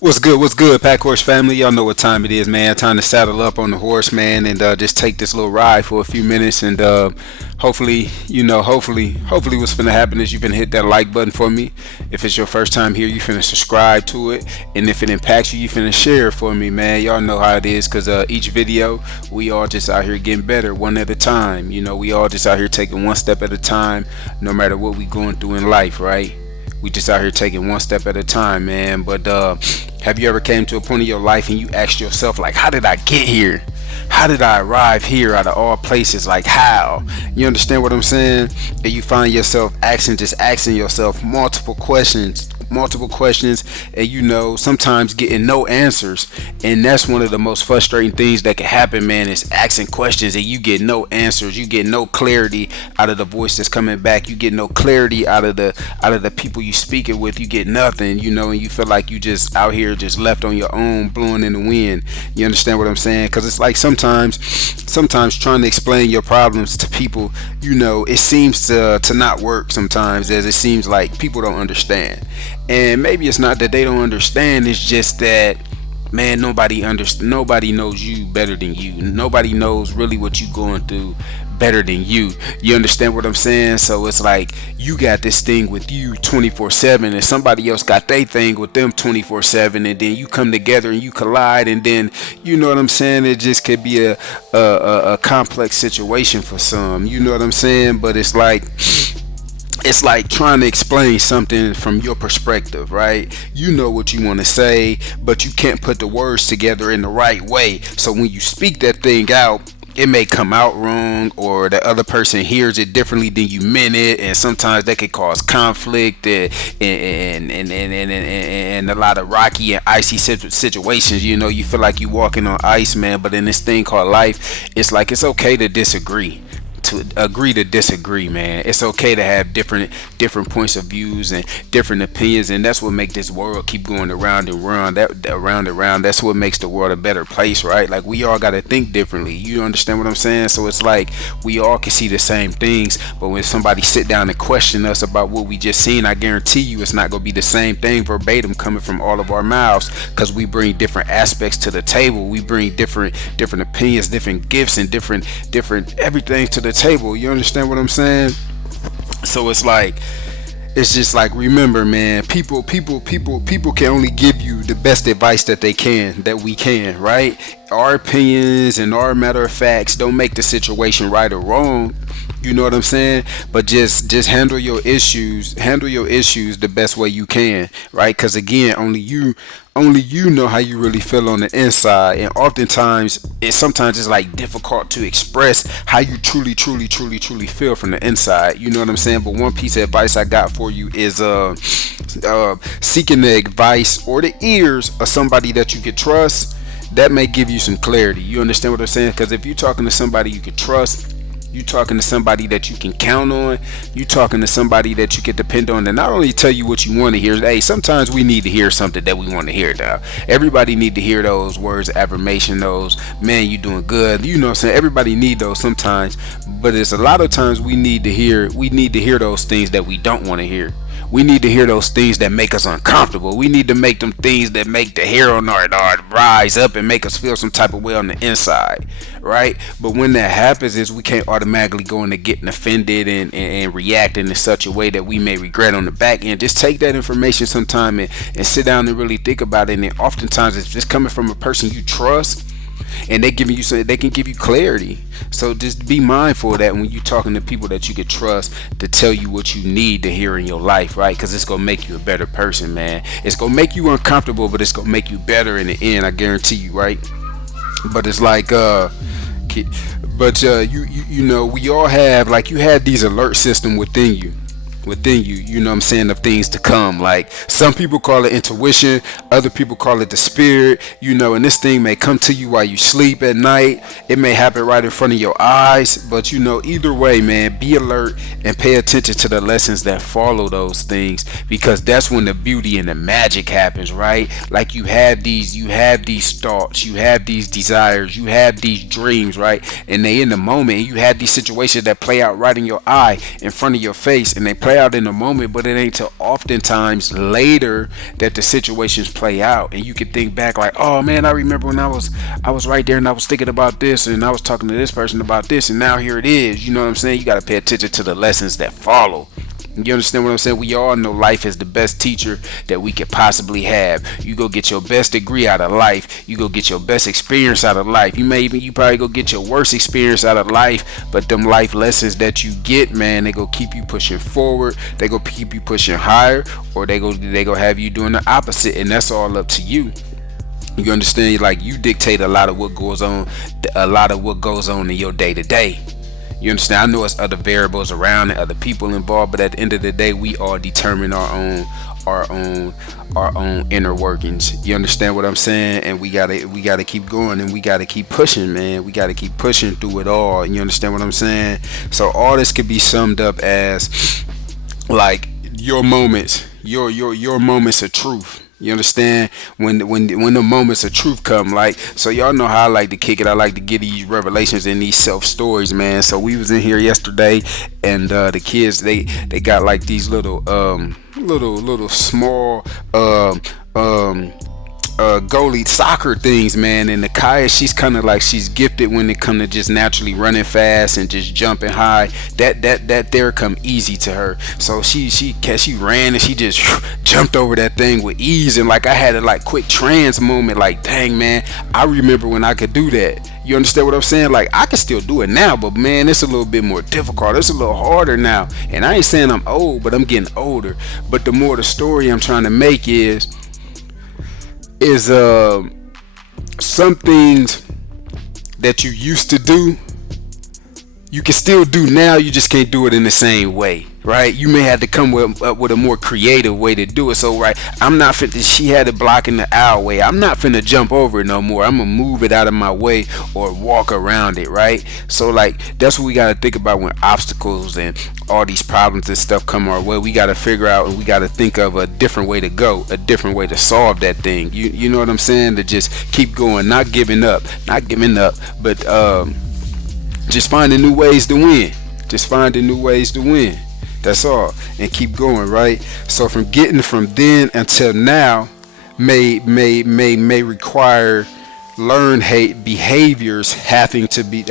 What's good, Pack Horse family? Y'all know what time it is, man. Time to saddle up on the horse, man, and just take this little ride for a few minutes. And hopefully, hopefully, what's finna happen is you finna hit that like button for me. If it's your first time here, you finna subscribe to it, and if it impacts you, you finna share it for me, man. Y'all know how it is, cause each video, we all just out here getting better, one at a time. We all just out here taking one step at a time, no matter what we going through in life, right? We just out here taking one step at a time, man. But have you ever came to a point in your life and you asked yourself, like, how did I get here? How did I arrive here out of all places? Like, how? You understand what I'm saying? And you find yourself just asking yourself multiple questions, and sometimes getting no answers. And that's one of the most frustrating things that can happen, man, is asking questions and you get no answers. You get no clarity out of the voice that's coming back. You get no clarity out of the people you speaking with. You get nothing, and you feel like you just out here just left on your own, blowing in the wind. You understand what I'm saying? Because it's like sometimes trying to explain your problems to people, it seems to not work sometimes, as it seems like people don't understand. And maybe it's not that they don't understand, it's just that, man, nobody knows you better than you. Nobody knows really what you're going through better than you. You understand what I'm saying? So it's like you got this thing with you 24/7, and somebody else got their thing with them 24/7, and then you come together and you collide, and then you know what I'm saying. It just could be a complex situation for some. You know what I'm saying? But it's like trying to explain something from your perspective, right? You know what you want to say, but you can't put the words together in the right way. So when you speak that thing out, it may come out wrong, or the other person hears it differently than you meant it, and sometimes that could cause conflict and a lot of rocky and icy situations. You feel like you walking on ice, man. But in this thing called life, it's like it's okay to disagree. To agree to disagree, man. It's okay to have different points of views and different opinions, and that's what makes this world keep going around and round. That's what makes the world a better place, right? Like, we all got to think differently. You understand what I'm saying? So it's like we all can see the same things, but when somebody sit down and question us about what we just seen, I guarantee you it's not gonna be the same thing verbatim coming from all of our mouths, because we bring different aspects to the table. We bring different opinions, different gifts, and different everything to the table. You understand what I'm saying? So it's just like, remember, man, people can only give you the best advice that we can, right? Our opinions and our matter of facts don't make the situation right or wrong. You know what I'm saying? But just handle your issues the best way you can, right? Because again, only you know how you really feel on the inside, and oftentimes sometimes it's like difficult to express how you truly feel from the inside. You know what I'm saying? But one piece of advice I got for you is seeking the advice or the ears of somebody that you could trust. That may give you some clarity. You understand what I'm saying? Because if you're talking to somebody you could trust, you talking to somebody that you can count on, you talking to somebody that you can depend on, to not only tell you what you want to hear. Hey, sometimes we need to hear something that we want to hear now. Everybody need to hear those words of affirmation, those, man, you doing good. You know what I'm saying? Everybody need those sometimes, but it's a lot of times we need to hear those things that we don't want to hear. We need to hear those things that make us uncomfortable. We need to make them things that make the hair on our rise up and make us feel some type of way on the inside, right? But when that happens, is we can't automatically go into getting offended and reacting in such a way that we may regret on the back end. Just take that information sometime and sit down and really think about it. And oftentimes it's just coming from a person you trust, and they can give you clarity. So just be mindful of that when you're talking to people that you can trust to tell you what you need to hear in your life, right? Because it's gonna make you a better person, man. It's gonna make you uncomfortable, but it's gonna make you better in the end, I guarantee you, right? But it's like we all have, like, you have these alert system within you, you know what I'm saying, of things to come. Like, some people call it intuition, other people call it the spirit, and this thing may come to you while you sleep at night. It may happen right in front of your eyes, but either way, man, be alert and pay attention to the lessons that follow those things, because that's when the beauty and the magic happens, right? Like, you have these thoughts, you have these desires, you have these dreams, right? And they in the moment, and you have these situations that play out right in your eye, in front of your face, and they play play out in the moment, but it ain't till oftentimes later that the situations play out, and you can think back like, oh man, I remember when I was right there and I was thinking about this and I was talking to this person about this, and now here it is. You know what I'm saying? You got to pay attention to the lessons that follow. You understand what I'm saying? We all know life is the best teacher that we could possibly have. You go get your best degree out of life. You go get your best experience out of life. You probably go get your worst experience out of life. But them life lessons that you get, man, they go keep you pushing forward. They go keep you pushing higher, or they go have you doing the opposite, and that's all up to you. You understand? Like, you dictate a lot of what goes on, in your day to day. You understand? I know it's other variables around and other people involved, but at the end of the day, we all determine our own inner workings. You understand what I'm saying? And we gotta keep going, and we gotta keep pushing, man. We gotta keep pushing through it all. You understand what I'm saying? So all this could be summed up as like your moments, your moments of truth. You understand? When the moments of truth come, like, so y'all know how I like to kick it. I like to get these revelations and these self stories, man. So we was in here yesterday, and the kids, they got like these little small goalie soccer things, man. And Nakia, she's kind of like, she's gifted when it come to just naturally running fast and just jumping high. That there come easy to her. So she ran and she just jumped over that thing with ease. And like, I had a like quick trance moment, like, dang, man, I remember when I could do that. You understand what I'm saying? Like, I can still do it now, but man, it's a little bit more difficult. It's a little harder now. And I ain't saying I'm old, but I'm getting older. But the more the story I'm trying to make is some things that you used to do, you can still do now. You just can't do it in the same way, right? You may have to come up with a more creative way to do it. So, right, I'm not finna, she had it blocking the aisle way. I'm not finna jump over it no more. I'm gonna move it out of my way or walk around it, right? So, like, that's what we gotta think about when obstacles and all these problems and stuff come our way. We gotta figure out, and we gotta think of a different way to go, a different way to solve that thing. You know what I'm saying? To just keep going, not giving up, but just finding new ways to win. Just finding new ways to win. That's all. And keep going, right? So from getting from then until now may require learned hate behaviors having to be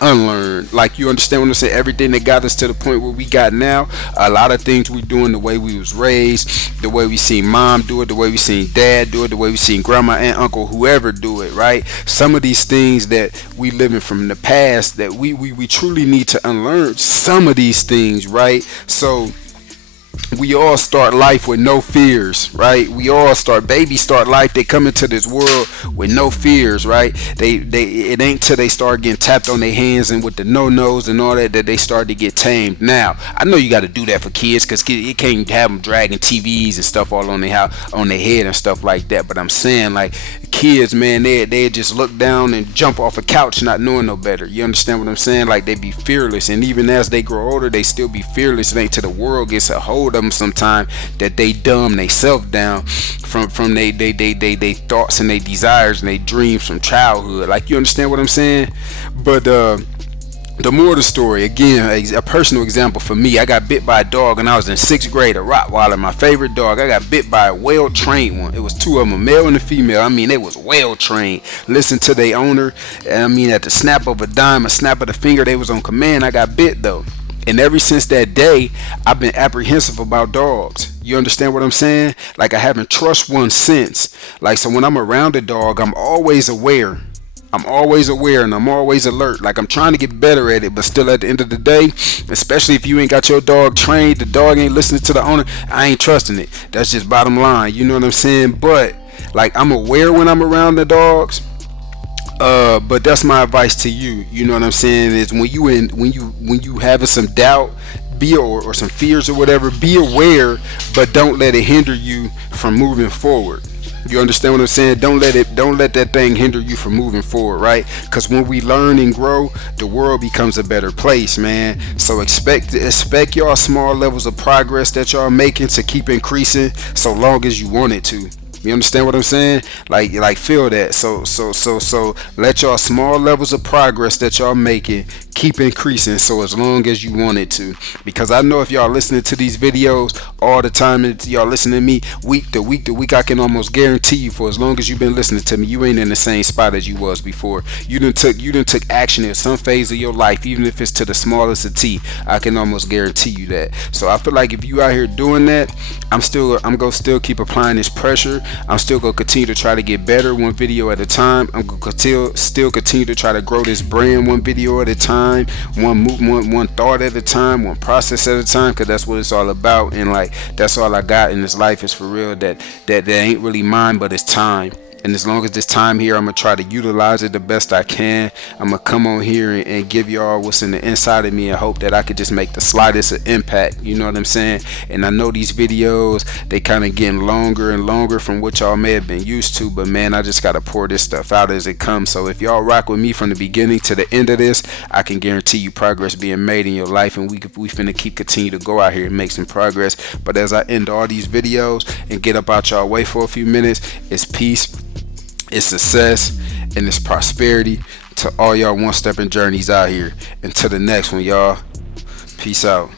unlearned. Like, you understand what I'm saying? Everything that got us to the point where we got now, a lot of things we doing the way we was raised, the way we seen mom do it, the way we seen dad do it, the way we seen grandma, aunt, uncle, whoever do it, right? Some of these things that we living from the past, that we truly need to unlearn some of these things, right? So we all start life with no fears, right? We all babies start life, they come into this world with no fears, right? It ain't till they start getting tapped on their hands and with the no-nos and all that they start to get tamed. Now, I know you got to do that for kids, because you can't have them dragging TVs and stuff all on their head and stuff like that. But I'm saying, like, kids, man, they just look down and jump off a couch not knowing no better. You understand what I'm saying? Like, they be fearless, and even as they grow older, they still be fearless. It ain't till the world gets a hold of them sometime that they dumb they self down from they thoughts and they desires and they dreams from childhood. Like, you understand what I'm saying? But the more the story, again, a personal example for me, I got bit by a dog when I was in 6th grade, a Rottweiler, my favorite dog. I got bit by a well-trained one. It was two of them, a male and a female. I mean, they was well-trained. Listen to their owner. And I mean, at the snap of a dime, a snap of the finger, they was on command. I got bit, though. And ever since that day, I've been apprehensive about dogs. You understand what I'm saying? Like, I haven't trust one since. Like, so when I'm around a dog, I'm always aware. And I'm always alert. Like, I'm trying to get better at it, but still at the end of the day, especially if you ain't got your dog trained, the dog ain't listening to the owner, I ain't trusting it. That's just bottom line. You know what I'm saying? But, like, I'm aware when I'm around the dogs. But that's my advice to you. You know what I'm saying? Is when you having some doubt, or some fears or whatever, be aware, but don't let it hinder you from moving forward. You understand what I'm saying? Don't let that thing hinder you from moving forward, right? Because when we learn and grow, the world becomes a better place, man. So expect y'all small levels of progress that y'all making to keep increasing, so long as you want it to. You understand what I'm saying? Like feel that. So let y'all small levels of progress that y'all making keep increasing, so as long as you want it to. Because I know if y'all listening to these videos all the time, and y'all listening to me week to week to week, I can almost guarantee you, for as long as you've been listening to me, you ain't in the same spot as you was before. You done took action in some phase of your life, even if it's to the smallest of T. I can almost guarantee you that. So I feel like if you out here doing that, I'm gonna still keep applying this pressure. I'm still gonna continue to try to get better, one video at a time. I'm gonna still continue to try to grow this brand, one video at a time, one thought at a time, one process at a time, because that's what it's all about. And like, that's all I got in this life, is for real, that ain't really mine, but it's time. And as long as this time here, I'm going to try to utilize it the best I can. I'm going to come on here and give y'all what's in the inside of me, and hope that I could just make the slightest of impact. You know what I'm saying? And I know these videos, they kind of getting longer and longer from what y'all may have been used to. But man, I just got to pour this stuff out as it comes. So if y'all rock with me from the beginning to the end of this, I can guarantee you progress being made in your life. And we finna continue to go out here and make some progress. But as I end all these videos and get up out y'all way for a few minutes, it's peace, it's success, and it's prosperity to all y'all one-stepping journeys out here. Until the next one, y'all. Peace out.